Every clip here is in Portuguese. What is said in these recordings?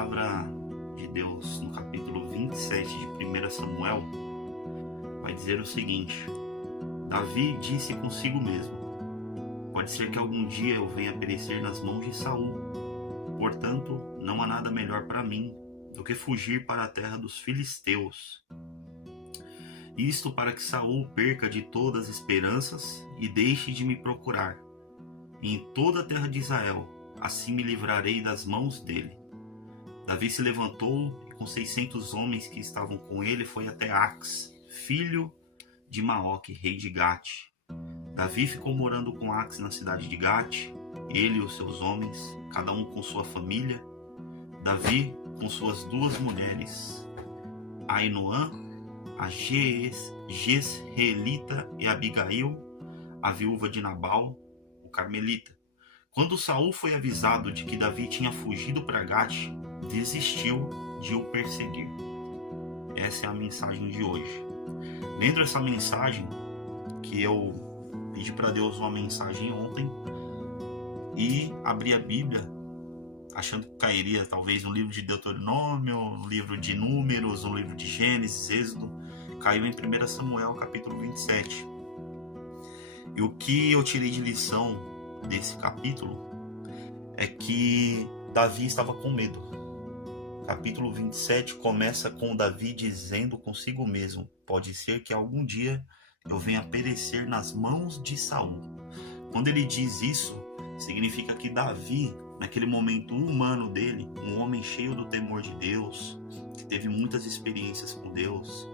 palavra de Deus no capítulo 27 de 1 Samuel vai dizer o seguinte: Davi disse consigo mesmo: pode ser que algum dia eu venha perecer nas mãos de Saul. Portanto, não há nada melhor para mim do que fugir para a terra dos filisteus. Isto para que Saul perca de todas as esperanças e deixe de me procurar. E em toda a terra de Israel, assim me livrarei das mãos dele. Davi se levantou e com 600 homens que estavam com ele foi até Ax, filho de Maoque, rei de Gate. Davi ficou morando com Ax na cidade de Gate, ele e os seus homens, cada um com sua família. Davi com suas duas mulheres, Ainoã, a Jezreelita, e Abigail, a viúva de Nabal, o carmelita. Quando Saul foi avisado de que Davi tinha fugido para Gate, desistiu de o perseguir. Essa é a mensagem de hoje. Lendo essa mensagem, que eu pedi para Deus uma mensagem ontem, e abri a Bíblia, achando que cairia talvez no livro de Deuteronômio, no livro de Números, no livro de Gênesis, Êxodo, caiu em 1 Samuel capítulo 27. E o que eu tirei de lição desse capítulo é que Davi estava com medo. Capítulo 27 começa com Davi dizendo consigo mesmo: pode ser que algum dia eu venha perecer nas mãos de Saul. Quando ele diz isso, significa que Davi, naquele momento humano dele, um homem cheio do temor de Deus, que teve muitas experiências com Deus,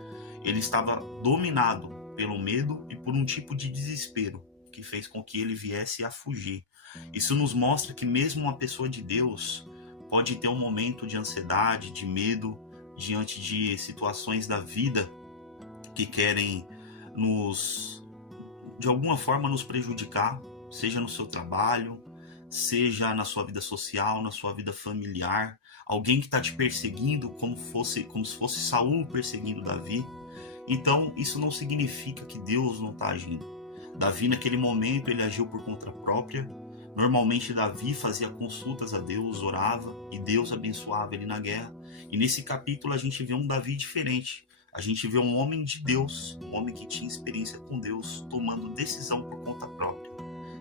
ele estava dominado pelo medo e por um tipo de desespero que fez com que ele viesse a fugir. Isso nos mostra que mesmo uma pessoa de Deus pode ter um momento de ansiedade, de medo, diante de situações da vida que querem de alguma forma nos prejudicar, seja no seu trabalho, seja na sua vida social, na sua vida familiar, alguém que está te perseguindo como se fosse Saul perseguindo Davi. Então, isso não significa que Deus não está agindo. Davi, naquele momento, ele agiu por conta própria. Normalmente, Davi fazia consultas a Deus, orava, e Deus abençoava ele na guerra. E nesse capítulo, a gente vê um Davi diferente. A gente vê um homem de Deus, um homem que tinha experiência com Deus, tomando decisão por conta própria.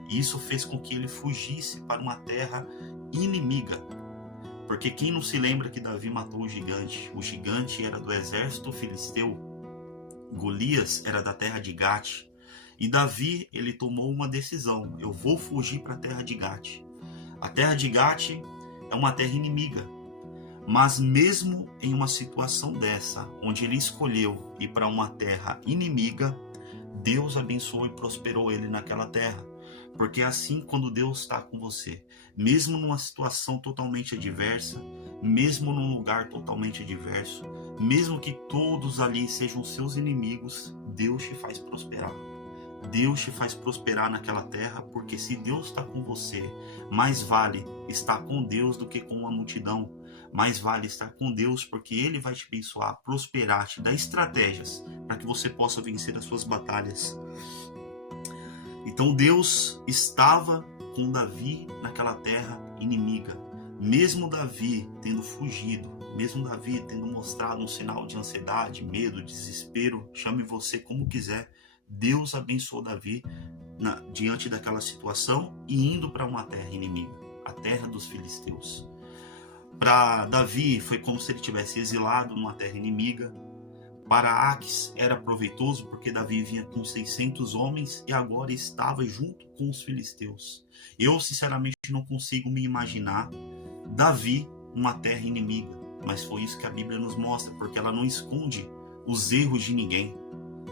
E isso fez com que ele fugisse para uma terra inimiga. Porque quem não se lembra que Davi matou o gigante? O gigante era do exército filisteu. Golias era da terra de Gate. E Davi, ele tomou uma decisão: eu vou fugir para a terra de Gate. A terra de Gate é uma terra inimiga. Mas mesmo em uma situação dessa, onde ele escolheu ir para uma terra inimiga, Deus abençoou e prosperou ele naquela terra. Porque é assim quando Deus está com você, mesmo numa situação totalmente adversa, mesmo num lugar totalmente adverso, mesmo que todos ali sejam seus inimigos, Deus te faz prosperar. Deus te faz prosperar naquela terra, porque se Deus está com você, mais vale estar com Deus do que com uma multidão. Mais vale estar com Deus, porque Ele vai te abençoar, prosperar, te dar estratégias para que você possa vencer as suas batalhas. Então Deus estava com Davi naquela terra inimiga. Mesmo Davi tendo fugido, mesmo Davi tendo mostrado um sinal de ansiedade, medo, desespero, chame você como quiser, Deus abençoou Davi diante daquela situação e indo para uma terra inimiga, a terra dos filisteus. Para Davi foi como se ele tivesse exilado numa terra inimiga. Para Ax era proveitoso porque Davi vinha com 600 homens e agora estava junto com os filisteus. Eu sinceramente não consigo me imaginar Davi numa terra inimiga, mas foi isso que a Bíblia nos mostra, porque ela não esconde os erros de ninguém.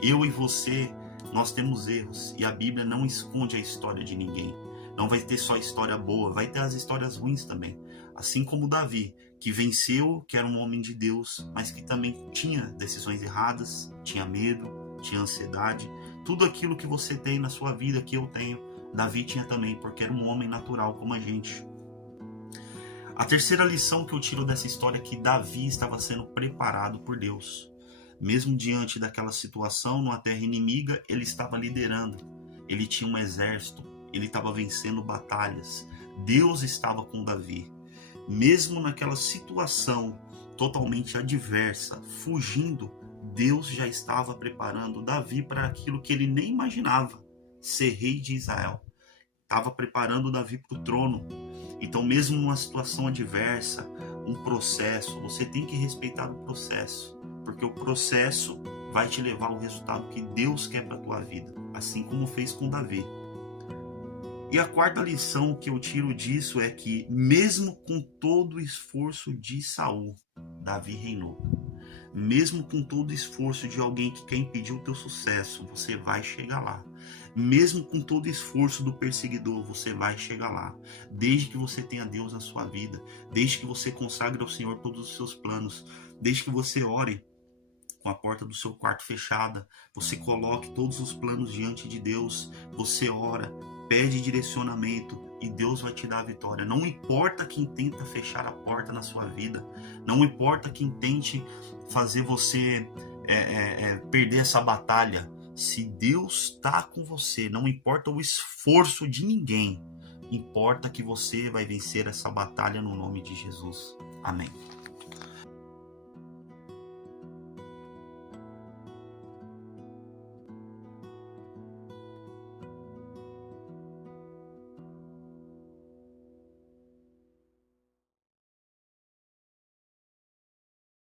Eu e você, nós temos erros e a Bíblia não esconde a história de ninguém. Não vai ter só história boa, vai ter as histórias ruins também. Assim como Davi, que venceu, que era um homem de Deus, mas que também tinha decisões erradas, tinha medo, tinha ansiedade. Tudo aquilo que você tem na sua vida, que eu tenho, Davi tinha também, porque era um homem natural como a gente. A terceira lição que eu tiro dessa história é que Davi estava sendo preparado por Deus. Mesmo diante daquela situação, numa terra inimiga, ele estava liderando. Ele tinha um exército, ele estava vencendo batalhas. Deus estava com Davi. mesmo naquela situação totalmente adversa, fugindo, Deus já estava preparando Davi para aquilo que ele nem imaginava, ser rei de Israel. Estava preparando Davi para o trono. Então, mesmo numa situação adversa, um processo, você tem que respeitar o processo, porque o processo vai te levar ao resultado que Deus quer para a tua vida, assim como fez com Davi. E a quarta lição que eu tiro disso é que, mesmo com todo o esforço de Saul, Davi reinou. Mesmo com todo o esforço de alguém que quer impedir o teu sucesso, você vai chegar lá. Mesmo com todo o esforço do perseguidor, você vai chegar lá. Desde que você tenha Deus na sua vida, desde que você consagre ao Senhor todos os seus planos, desde que você ore com a porta do seu quarto fechada, você coloque todos os planos diante de Deus, você ora, pede direcionamento e Deus vai te dar a vitória. Não importa quem tenta fechar a porta na sua vida, não importa quem tente fazer você perder essa batalha. Se Deus está com você, não importa o esforço de ninguém, importa que você vai vencer essa batalha no nome de Jesus. Amém.